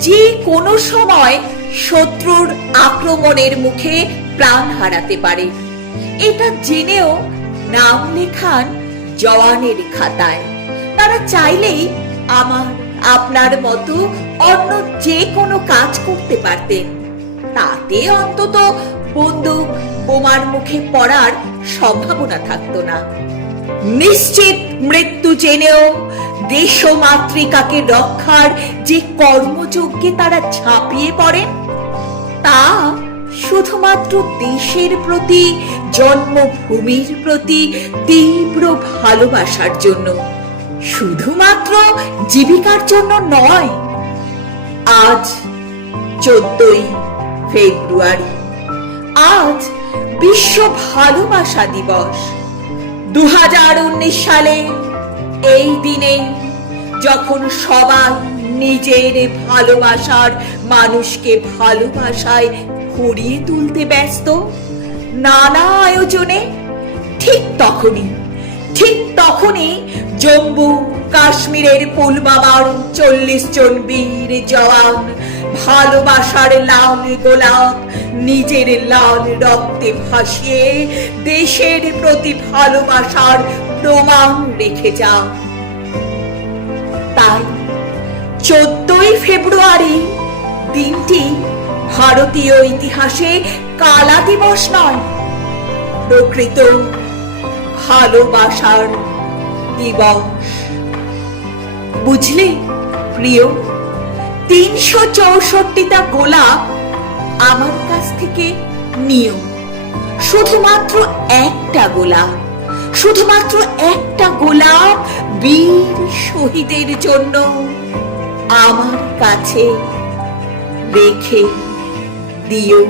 যে কোনো সময় শত্রুর আক্রমণের মুখে প্রাণ হারাতে পারে। এটা জেনেও নাম লেখান জওয়ানের খাতায়। তারা চাইলেই আমার, আপনার মতো অন্য যে কোনো কাজ করতে পারতেন। তাতে অন্তত বন্দুক বোমার মুখে পড়ার সম্ভাবনা থাকতো না। নিশ্চিত মৃত্যু জেনেও দেশমাতৃকাকে রক্ষার যে কর্মযজ্ঞে তারা ঝাঁপিয়ে পড়েন, তা শুধুমাত্র দেশের প্রতি, জন্মভূমির প্রতি তীব্র ভালোবাসার জন্য। শুধুমাত্র জীবিকার জন্য নয়, আজ চোদ্দই ফেব্রুয়ারি, আজ বিশ্ব ভালোবাসা দিবস। দু হাজার উনিশ সালে এই দিনে যখন সবাই নিজের ভালোবাসার মানুষকে ভালোবাসায় ভরিয়ে তুলতে ব্যস্ত, নানা আয়োজনে, ঠিক তখনই ঠিক তখনই জম্মু কাশ্মীরের পুলবাবার চল্লিশ জন বীর জওয়ান ভালোবাসার লাল গোলাপ নিজের লাল রক্তে ভাসিয়ে দেশের প্রতি ভালোবাসার প্রমাণ রেখে যান। তাই চোদ্দই ফেব্রুয়ারি দিনটি ভারতীয় ইতিহাসে কালা দিবস নয়, প্রকৃত ভালোবাসার দিবস। বুঝলে প্রিয়, তিনশো চৌষট্টিটা গোলাপ আমার কাছ থেকে নিও। শুধুমাত্র একটা গোলাপ। শুধুমাত্র একটা গোলাপ বীর শহীদের জন্য আমার কাছে রেখে দিও।